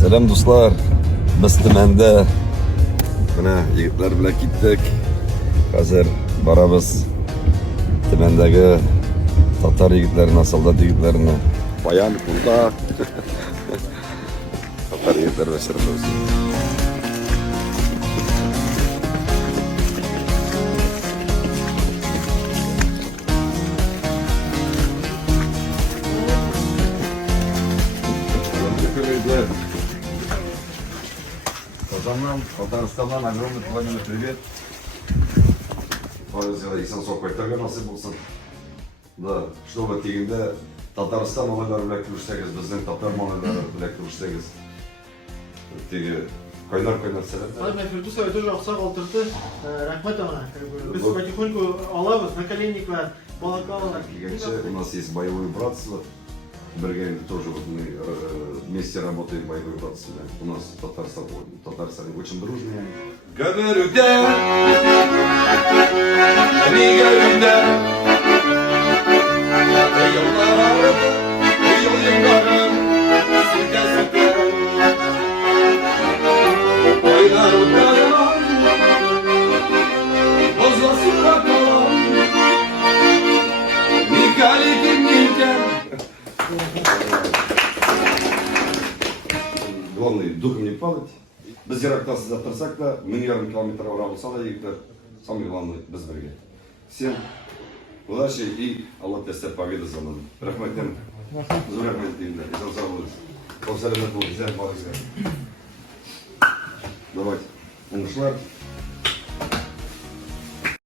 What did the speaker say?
Selam dostlar. Biz Tümende yigitler bilan gittik. Hazır barabız Tümendagi Tatar yigitlerini, soldat yigitlerini. Bayan burada. Tatar yigitler ve şerefler. Татарстан'dan огромный пламенный привет. İnsan sohbetlerge nasip olsun. Da, чтобы тегінде Татарстан малайлары білек көрсеңіз, біздің татар малайлары білек көрсеңіз. Теге кайнар сәлем. Мен Фирдусова тоже аксак алдырды. Рахмет аңа. Біз потихоньку алабыз, наколенниклар, молоко алабыз. У нас есть боевое братство. Берген тоже вот мы вместе работаем в боевой братстве. У нас Татарстан очень дружные. Gömürüde, Nigöründe, yollar ağrıdı, yol yıllarım, sürte sürte. Aylar dayan, bozlasın bakalım, Nikalikin Niken. Главное, духом не падать. Без Ирактаса затырсак та, 1,5 километр болса да егиттер, самый главный без бірге. Всем удачи и Аллах тесте победы за нами. Рахметтен, зор рахмет деймін. Исам сау болыңыз. Көп сәлемет болыңыз, зәр барыңызға. Давайте, оңғышлар.